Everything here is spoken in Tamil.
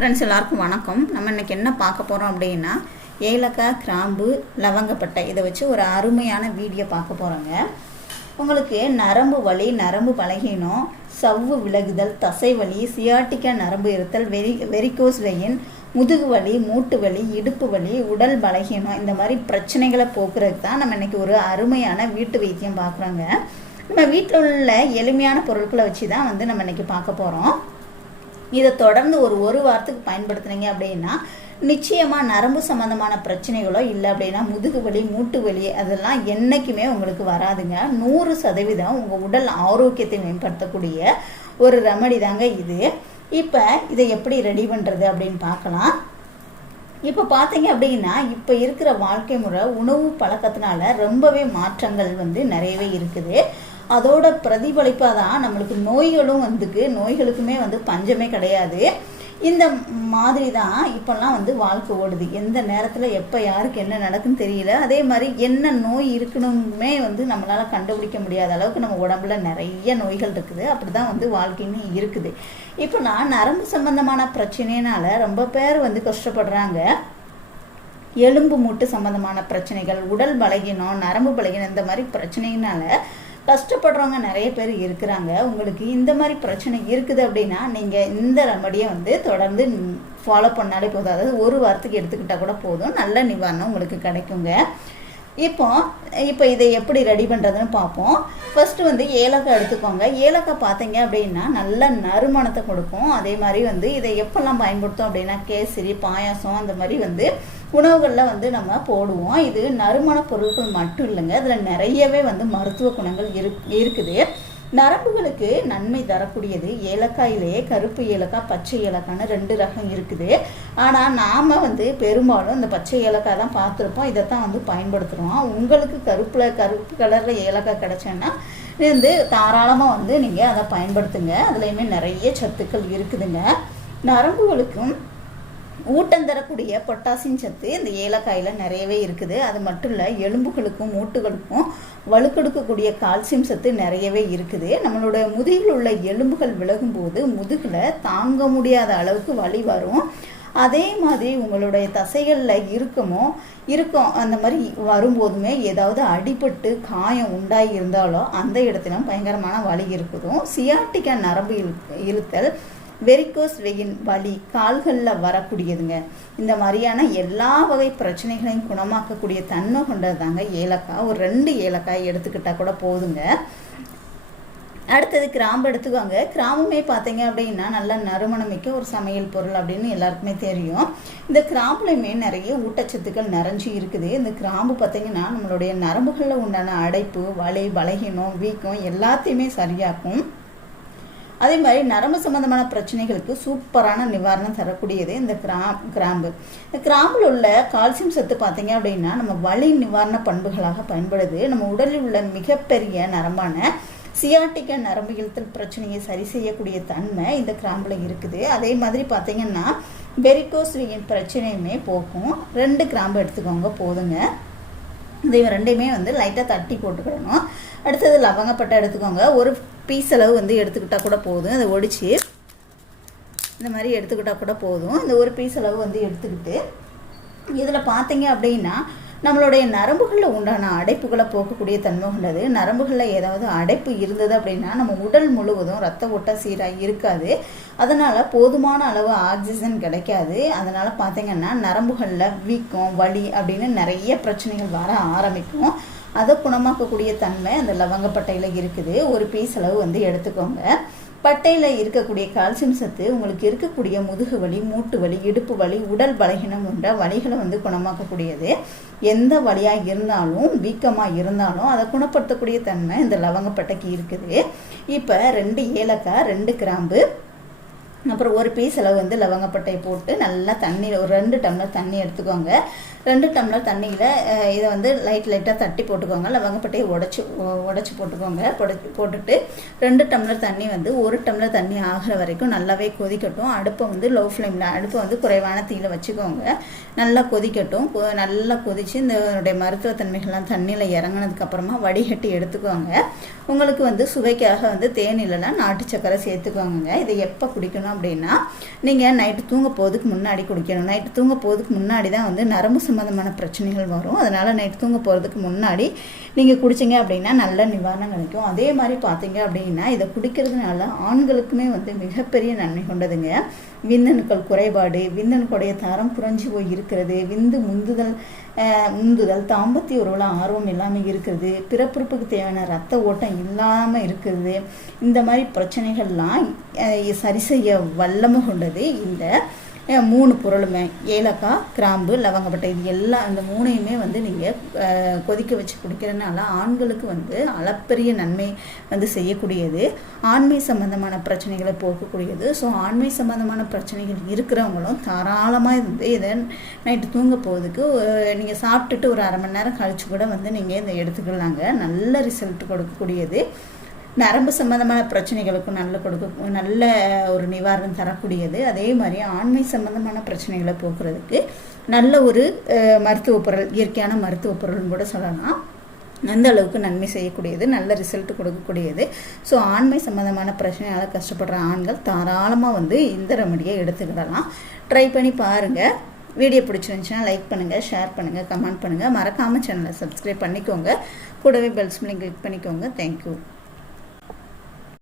ஃப்ரெண்ட்ஸ் எல்லாருக்கும் வணக்கம். நம்ம இன்னைக்கு என்ன பார்க்க போகிறோம் அப்படின்னா ஏலக்காய் கிராம்பு லவங்கப்பட்டை. இதை வச்சு ஒரு அருமையான வீடியோ பார்க்க போகிறோங்க உங்களுக்கு நரம்பு வலி நரம்பு பலகீனம் சவ்வு விலகுதல் தசை வலி சியாட்டிக்கா நரம்பு இருத்தல் வெரி வெரிகோஸ் வெயின் முதுகு வலி மூட்டு வலி இடுப்பு வலி உடல் பலகீனம் இந்த மாதிரி பிரச்சனைகளை போக்குறதுக்கு தான் நம்ம இன்றைக்கி ஒரு அருமையான வீட்டு வைத்தியம் பார்க்குறோங்க. நம்ம வீட்டில் உள்ள எளிமையான பொருட்களை வச்சு தான் வந்து நம்ம இன்றைக்கி பார்க்க போகிறோம் இதை தொடர்ந்து ஒரு ஒரு வாரத்துக்கு பயன்படுத்துனீங்க அப்படின்னா நிச்சயமாக நரம்பு சம்மந்தமான பிரச்சனைகளோ இல்லை அப்படின்னா முதுகு வலி மூட்டு வலி அதெல்லாம் என்றைக்குமே உங்களுக்கு வராதுங்க. நூறு சதவீதம் உங்கள் உடல் ஆரோக்கியத்தை மேம்படுத்தக்கூடிய ஒரு ரெமடி தாங்க இது. இப்போ இதை எப்படி ரெடி பண்ணுறது அப்படின்னு பார்க்கலாம். இப்போ பார்த்தீங்க அப்படின்னா இப்போ இருக்கிற வாழ்க்கை முறை உணவு பழக்கத்தினால ரொம்பவே மாற்றங்கள் வந்து நிறையவே இருக்குது. அதோட பிரதிபலிப்பாக தான் நம்மளுக்கு நோய்களும் வந்துக்கு நோய்களுக்குமே வந்து பஞ்சமே கிடையாது. இந்த மாதிரி தான் இப்போல்லாம் வந்து வாழ்க்கை ஓடுது. எந்த நேரத்தில் எப்போ யாருக்கு என்ன நடக்குன்னு தெரியல. அதே மாதிரி என்ன நோய் இருக்கணுமே வந்து நம்மளால் கண்டுபிடிக்க முடியாத அளவுக்கு நம்ம உடம்புல நிறைய நோய்கள் இருக்குது. அப்படி தான் வந்து வாழ்க்கையுமே இருக்குது. இப்போ நான் நரம்பு சம்பந்தமான பிரச்சனைனால ரொம்ப பேர் வந்து கஷ்டப்படுறாங்க. எலும்பு மூட்டு சம்பந்தமான பிரச்சனைகள் உடல் பலகீனம் நரம்பு பலகீனம் இந்த மாதிரி பிரச்சனைனால கஷ்டப்படுறவங்க நிறைய பேர் இருக்கிறாங்க. உங்களுக்கு இந்த மாதிரி பிரச்சனை இருக்குது அப்படின்னா நீங்கள் இந்த ரெமடியை வந்து தொடர்ந்து ஃபாலோ பண்ணாலே போதும். அதாவது ஒரு வாரத்துக்கு எடுத்துக்கிட்டால் கூட போதும். நல்ல நிவாரணம் உங்களுக்கு கிடைக்குங்க. இப்போ இப்போ இதை எப்படி ரெடி பண்ணுறதுன்னு பார்ப்போம். ஃபஸ்ட்டு வந்து ஏலக்காய் எடுத்துக்கோங்க. ஏலக்காய் பார்த்தீங்க அப்படின்னா நல்ல நறுமணத்தை கொடுக்கும். அதே மாதிரி வந்து இதை எப்பெல்லாம் பயன்படுத்தும் அப்படின்னா கேசரி பாயாசம் அந்த மாதிரி வந்து உணவுகளில் வந்து நம்ம போடுவோம். இது நறுமண பொருட்கள் மட்டும் இல்லைங்க. இதில் நிறையவே வந்து மருத்துவ குணங்கள் இரு இருக்குது. நரம்புகளுக்கு நன்மை தரக்கூடியது. ஏலக்காயிலேயே கருப்பு ஏலக்காய் பச்சை ஏலக்காய்னு ரெண்டு ரகம் இருக்குது. ஆனால் நாம் வந்து பெரும்பாலும் இந்த பச்சை ஏலக்காய் தான் பார்த்துருப்போம். இதை தான் வந்து பயன்படுத்துகிறோம் உங்களுக்கு கருப்பில் கருப்பு கலரில் ஏலக்காய் கிடச்சேன்னா வந்து தாராளமாக வந்து நீங்கள் அதை பயன்படுத்துங்க. அதுலேயுமே நிறைய சத்துக்கள் இருக்குதுங்க. நரம்புகளுக்கும் ஊட்டம் தரக்கூடிய பொட்டாசியம் சத்து இந்த ஏலக்காயில் நிறையவே இருக்குது. அது மட்டும் இல்லை எலும்புகளுக்கும் மூட்டுகளுக்கும் வலுக்கெடுக்கக்கூடிய கால்சியம் சத்து நிறையவே இருக்குது. நம்மளோட முதுகில் உள்ள எலும்புகள் விலகும்போது முதுகில் தாங்க முடியாத அளவுக்கு வலி வரும். அதே மாதிரி உங்களுடைய தசைகளில் இருக்கமோ இருக்கும் அந்த மாதிரி வரும்போதுமே ஏதாவது அடிபட்டு காயம் உண்டாகி இருந்தாலோ அந்த இடத்துல பயங்கரமான வலி இருக்குதும். சியாட்டிக்கா நரம்பு இழுத்தல் வெரிகோஸ் வெயின் வலி கால்களில் வரக்கூடியதுங்க. இந்த மாதிரியான எல்லா வகை பிரச்சனைகளையும் குணமாக்கக்கூடிய தன்மை கொண்டது தாங்க ஏலக்காய். ஒரு ரெண்டு ஏலக்காய் எடுத்துக்கிட்டால் கூட போதுங்க. அடுத்தது கிராம்பு எடுத்துக்கோங்க. கிராமமே பார்த்தீங்க அப்படின்னா நல்ல நறுமணமிக்க ஒரு சமையல் பொருள் அப்படின்னு எல்லாருக்குமே தெரியும். இந்த கிராம்புலையுமே நிறைய ஊட்டச்சத்துக்கள் நிறைஞ்சு இருக்குது. இந்த கிராம்பு பார்த்தீங்கன்னா நம்மளுடைய நரம்புகளில் உண்டான அடைப்பு வலி பலகீனம் வீக்கம் எல்லாத்தையுமே சரியாக்கும். அதே மாதிரி நரம்பு சம்பந்தமான பிரச்சனைகளுக்கு சூப்பரான நிவாரணம் தரக்கூடியது இந்த கிராம் கிராம்பு. இந்த கிராம்பில் உள்ள கால்சியம் சத்து பார்த்தீங்க அப்படின்னா நம்ம வலி நிவாரண பண்புகளாக பயன்படுது. நம்ம உடலில் உள்ள மிகப்பெரிய நரம்பான சியாட்டிக்க நரம்பு இழுத்தல் பிரச்சனையை சரி செய்யக்கூடிய தன்மை இந்த கிராம்பில் இருக்குது. அதே மாதிரி பார்த்தீங்கன்னா வெரிகோஸ்ரீயின் பிரச்சனையுமே போக்கும் ரெண்டு கிராம்பு எடுத்துக்கோங்க போதுங்க. இது ரெண்டையுமே வந்து லைட்டாக தட்டி போட்டுக்கிடணும். அடுத்தது லவங்கப்பட்டை எடுத்துக்கோங்க. ஒரு பீஸ் அளவு வந்து எடுத்துக்கிட்டால் கூட போதும். அதை ஒடிச்சு இந்த மாதிரி எடுத்துக்கிட்டால் கூட போதும். இந்த ஒரு பீஸ் அளவு வந்து எடுத்துக்கிட்டு இதில் பார்த்தீங்க அப்படின்னா நம்மளுடைய நரம்புகளில் உண்டான அடைப்புகளை போக்கக்கூடிய தன்மை கொண்டது நரம்புகளில் ஏதாவது அடைப்பு இருந்தது அப்படின்னா நம்ம உடல் முழுவதும் ரத்த ஓட்டம் சீராக இருக்காது. அதனால் போதுமான அளவு ஆக்சிஜன் கிடைக்காது. அதனால் பார்த்திங்கன்னா நரம்புகளில் வீக்கம் வலி அப்படின்னு நிறைய பிரச்சனைகள் வர ஆரம்பிக்கும். அதை குணமாக்கக்கூடிய தன்மை அந்த லவங்கப்பட்டையில் இருக்குது. ஒரு பீஸ் அளவு வந்து எடுத்துக்கோங்க. பட்டையில் இருக்கக்கூடிய கால்சியம் சத்து உங்களுக்கு இருக்கக்கூடிய முதுகு வலி மூட்டு வலி இடுப்பு வலி உடல் பலகீனம் போன்ற வலிகளை வந்து குணமாக்கக்கூடியது. எந்த வழியாக இருந்தாலும் வீக்கமாக இருந்தாலும் அதை குணப்படுத்தக்கூடிய தன்மை இந்த லவங்கப்பட்டைக்கு இருக்குது. இப்போ ரெண்டு ஏலக்காய் ரெண்டு கிராம்பு அப்புறம் ஒரு பீஸ் அளவு வந்து லவங்கப்பட்டை போட்டு நல்லா தண்ணி ஒரு ரெண்டு டம்ளர் தண்ணி எடுத்துக்கோங்க. ரெண்டு டம்ளர் தண்ணியில் இதை வந்து லைட் லைட்டாக தட்டி போட்டுக்கோங்க. லவங்கப்பட்டையை உடச்சி உடச்சி போட்டுக்கோங்க. பொடச்சி போட்டுட்டு ரெண்டு டம்ளர் தண்ணி வந்து ஒரு டம்ளர் தண்ணி ஆகிற வரைக்கும் நல்லாவே கொதிக்கட்டும். அடுப்பை வந்து லோ ஃப்ளேமில் அடுப்பை வந்து குறைவான தீயில் வச்சுக்கோங்க. நல்லா கொதிக்கட்டும். கொ- நல்லா கொதித்து இந்த மருத்துவ தன்மைகள்லாம் தண்ணியில் இறங்கினதுக்கப்புறமா வடிகட்டி எடுத்துக்கோங்க. உங்களுக்கு வந்து சுவைக்காக வந்து தேனிலலாம் நாட்டு சக்கரை சேர்த்துக்கோங்க. இதை எப்போ குடிக்கணும் அப்படின்னா நீங்கள் நைட்டு தூங்க போகிறதுக்கு முன்னாடி குடிக்கணும். நைட்டு தூங்க போகிறதுக்கு முன்னாடி தான் வந்து நரம்பு சம்மந்தமான பிரச்சனைகள் வரும். அதனால் நைட் தூங்க போகிறதுக்கு முன்னாடி நீங்கள் குடிச்சிங்க அப்படின்னா நல்ல நிவாரணம் கிடைக்கும். அதே மாதிரி பார்த்தீங்க அப்படின்னா இதை குடிக்கிறதுனால ஆண்களுக்குமே வந்து மிகப்பெரிய நன்மை கொண்டதுங்க. விந்தணுக்கள் குறைபாடு விந்தணுக்களுடைய தரம் குறைஞ்சி போய் இருக்கிறது விந்து முந்துதல் முந்துதல் தாம்பத்திய உறவுல ஆர்வம் இல்லாமல் இருக்கிறது பிறப்புறுப்புக்கு தேவையான ரத்த ஓட்டம் இல்லாமல் இருக்கிறது. இந்த மாதிரி பிரச்சனைகள்லாம் சரி செய்ய வல்லமை கொண்டது இந்த மூணு பொருளுமே. ஏலக்காய் கிராம்பு லவங்கப்பட்டை. இது எல்லாம் இந்த மூணையுமே வந்து நீங்கள் கொதிக்க வச்சு குடிக்கிறதுனால ஆண்களுக்கு வந்து அளப்பரிய நன்மை வந்து செய்யக்கூடியது. ஆண்மை சம்பந்தமான பிரச்சனைகளை போக்கக்கூடியது. ஸோ ஆண்மை சம்பந்தமான பிரச்சனைகள் இருக்கிறவங்களும் தாராளமாக வந்து இதை நைட்டு தூங்க போகிறதுக்கு நீங்கள் சாப்பிட்டுட்டு ஒரு அரை மணி நேரம் கழிச்சு கூட வந்து நீங்கள் இதை எடுத்துக்கலாங்க. நல்ல ரிசல்ட் கொடுக்கக்கூடியது. நரம்பு சம்பந்தமான பிரச்சனைகளுக்கும் நல்ல கொடுக்க நல்ல ஒரு நிவாரணம் தரக்கூடியது. அதே மாதிரி ஆண்மை சம்பந்தமான பிரச்சனைகளை போக்குறதுக்கு நல்ல ஒரு மருத்துவ பொருள் இயற்கையான மருத்துவ பொருள்னு கூட சொல்லலாம். அந்த அளவுக்கு நன்மை செய்யக்கூடியது நல்ல ரிசல்ட் கொடுக்கக்கூடியது. ஸோ ஆண்மை சம்மந்தமான பிரச்சனையால் கஷ்டப்படுற ஆண்கள் தாராளமாக வந்து இந்த ரெமடியை எடுத்துக்கிடலாம். ட்ரை பண்ணி பாருங்கள் வீடியோ பிடிச்சிருந்துச்சுன்னா லைக் பண்ணுங்கள் ஷேர் பண்ணுங்கள் கமெண்ட் பண்ணுங்கள் மறக்காமல் சேனலை சப்ஸ்கிரைப் பண்ணிக்கோங்க. கூடவே பெல்ஸ் கிளிக் பண்ணிக்கோங்க. தேங்க்யூ